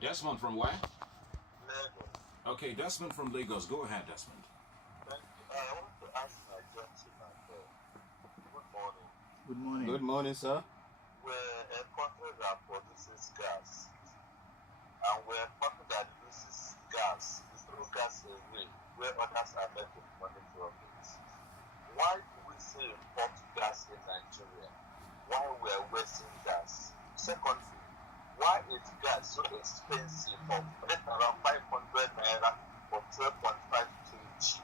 Desmond from where? Lagos. Okay, Desmond from Lagos. Go ahead, Desmond. I want to ask my gentleman, good morning. Good morning. Good morning, sir. We're a country that produces gas, and we're a country that uses gas, we throw gas away where others are making money from it. Why do we say import gas in Nigeria while we're wasting gas? Secondly, why is gas so expensive for around 500 naira for 12.5 kg,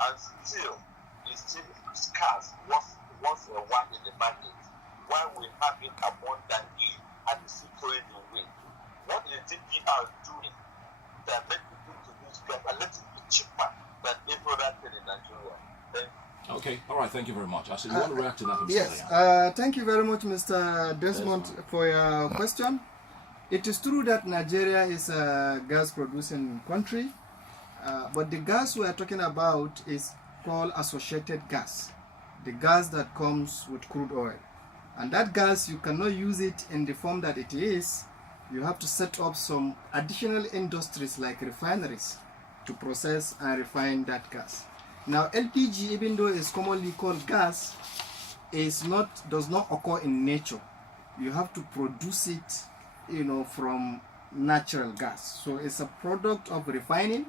and still it's still scarce once a while in the market, while we have it abundantly and it's still going away? What is DPR doing that make people to use gas and let it be cheaper than every other thing in Nigeria? Okay, all right, thank you very much. I said, you want to react to that, Mr. Yes, Zayan? thank you very much, Mr. Desmond, for your question. It is true that Nigeria is a gas-producing country, but the gas we are talking about is called associated gas, the gas that comes with crude oil. And that gas, you cannot use it in the form that it is. You have to set up some additional industries like refineries to process and refine that gas. Now, LPG, even though it's commonly called gas, does not occur in nature. You have to produce it, from natural gas. So it's a product of refining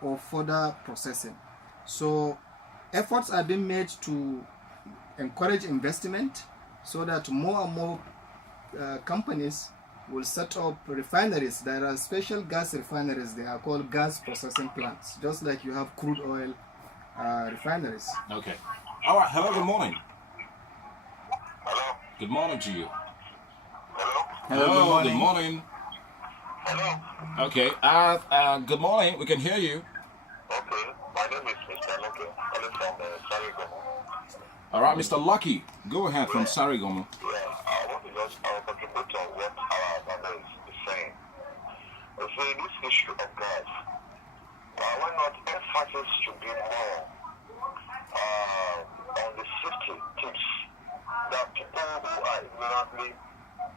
or further processing. So efforts are being made to encourage investment so that more and more companies will set up refineries. There are special gas refineries. They are called gas processing plants, just like you have crude oil refineries. Okay. All right, hello, good morning. Hello? Good morning to you. Hello? Hello, good morning. Hello? Okay, good morning. We can hear you. Okay, my name is Mr. Loke, calling from Sarigomo. All right, Mr. Lucky, go ahead from Sarigomo. Yeah, I want to just contribute on what our brother is saying. I say this issue of gas, why not emphasis should be more on the safety tips that people who are ignorantly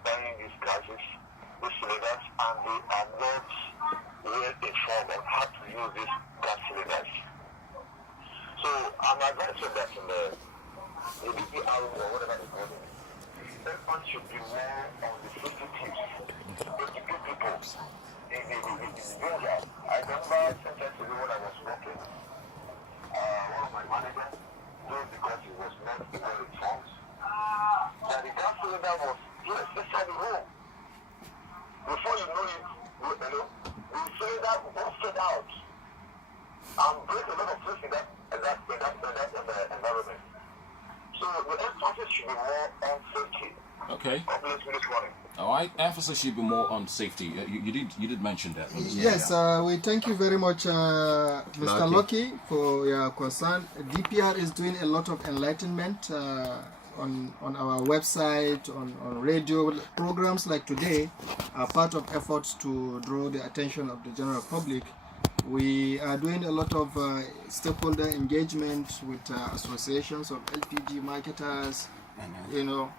buying these gases, these cylinders, and they are not well informed on how to use these gas cylinders. So I'm advising that in the DPR or whatever they call it, emphasis should be more on the safety tips. Educate people. It's danger. I remember sometimes ago when I was working, one of my managers, just because he was not well informed, that the gas cylinder was placed inside the room. Before you know it, the cylinder busted out and break a lot of things in that environment. So the emphasis should be more on safety. Okay. God bless you this morning. All right, emphasis should be more on safety. You did mention that. Yes, we thank you very much, Mr. Lucky, for your concern. DPR is doing a lot of enlightenment on our website, on radio. Programs like today are part of efforts to draw the attention of the general public. We are doing a lot of stakeholder engagement with associations of LPG marketers.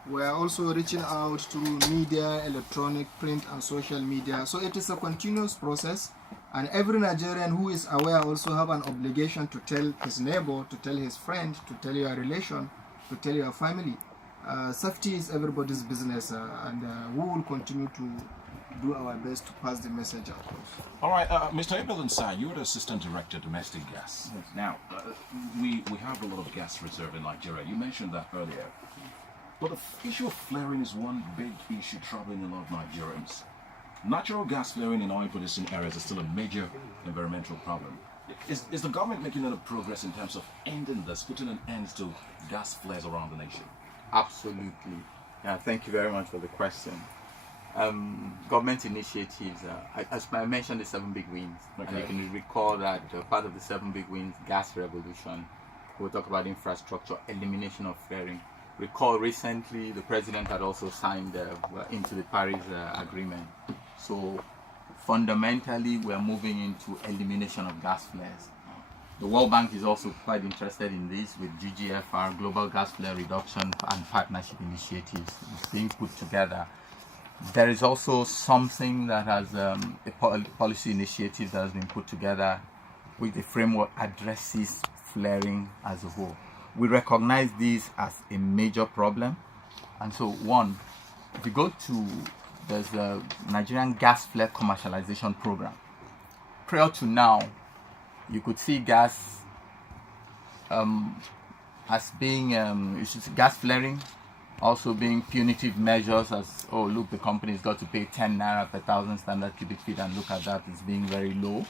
We are also reaching out through media, electronic, print, and social media. So it is a continuous process, and every Nigerian who is aware also have an obligation to tell his neighbor, to tell his friend, to tell your relation, to tell your family. Safety is everybody's business, and we will continue to do our best to pass the message across. All right, Mr. Abel inside, you're the Assistant Director Domestic Gas. Yes. Now, we have a lot of gas reserve in Nigeria. You mentioned that earlier. But the issue of flaring is one big issue troubling a lot of Nigerians. Natural gas flaring in oil-producing areas is still a major environmental problem. Is the government making any progress in terms of ending this, putting an end to gas flares around the nation? Absolutely. Thank you very much for the question. Government initiatives, as I mentioned, the 7 big wins. Okay. And you can recall that part of the 7 big wins, gas revolution. We'll talk about infrastructure, elimination of flaring. Recall recently the president had also signed into the Paris Agreement. So fundamentally, we're moving into elimination of gas flares. The World Bank is also quite interested in this with GGFR, Global Gas Flare Reduction and Partnership Initiatives being put together. There is also something that has a policy initiative that has been put together with the framework addresses flaring as a whole. We recognize this as a major problem, and so one, if you go to, there's a Nigerian Gas Flare Commercialization Program. Prior to now, you could see gas as being, gas flaring also being punitive measures as, oh look, the company's got to pay 10 naira per 1,000 standard cubic feet, and look at that, it's being very low.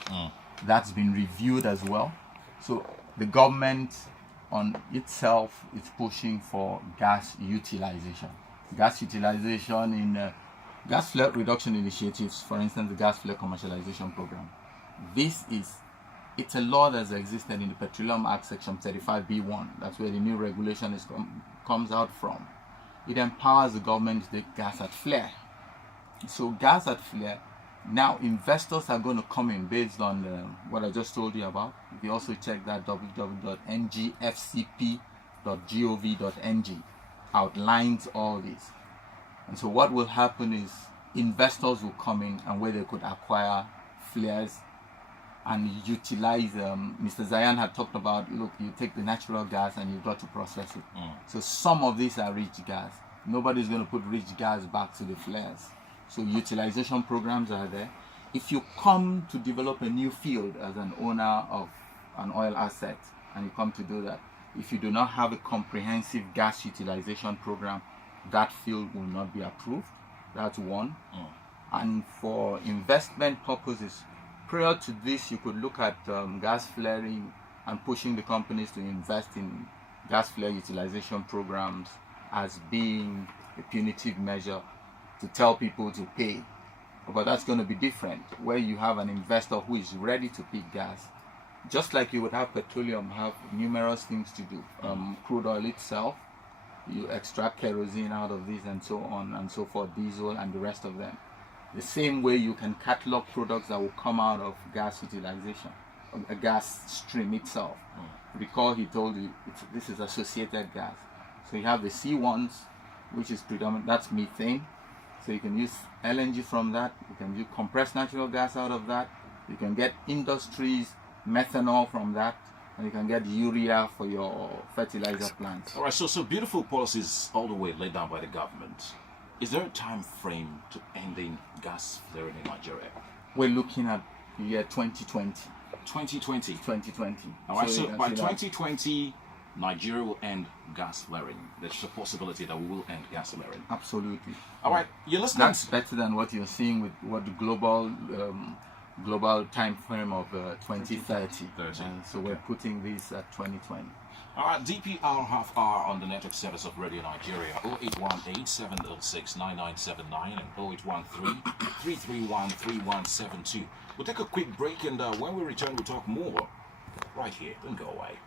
That's been reviewed as well. So the government on itself is pushing for gas utilization. Gas utilization in gas flare reduction initiatives, for instance, the Gas Flare Commercialization Program. It's a law that's existed in the Petroleum Act Section 35B1. That's where the new regulation comes out from. It empowers the government to take gas at flare. So gas at flare, now investors are going to come in based on what I just told you about. If you also check that www.ngfcp.gov.ng outlines all this. And so what will happen is investors will come in and where they could acquire flares and utilize, Mr. Zayan had talked about, look, you take the natural gas and you've got to process it. So some of these are rich gas. Nobody's going to put rich gas back to the flares. So utilization programs are there. If you come to develop a new field as an owner of an oil asset and you come to do that, if you do not have a comprehensive gas utilization program, that field will not be approved. That's one. And for investment purposes, prior to this, you could look at gas flaring and pushing the companies to invest in gas flare utilization programs as being a punitive measure to tell people to pay. But that's going to be different, where you have an investor who is ready to pick gas. Just like you would have petroleum have numerous things to do. Crude oil itself, you extract kerosene out of this and so on and so forth, diesel and the rest of them. The same way you can catalog products that will come out of gas utilization, a gas stream itself. Recall he told you this is associated gas. So you have the C1s, which is predominant, that's methane. So you can use LNG from that, you can use compressed natural gas out of that, you can get industries, methanol from that, and you can get urea for your fertilizer plants. All right, so beautiful policies all the way laid down by the government. Is there a time frame to ending gas flaring in Nigeria? We're looking at the year 2020. 2020? 2020. All right, so by 2020, Nigeria will end gas flaring. There's a possibility that we will end gas flaring. Absolutely. All right, you're listening. That's better than what you're seeing with what the global time frame of 2030. And so we're putting this at 2020. All right, DPR half hour on the network service of Radio Nigeria, 0818-706-9979 and 0813-331-3172. We'll take a quick break, and when we return, we'll talk more right here. Don't go away.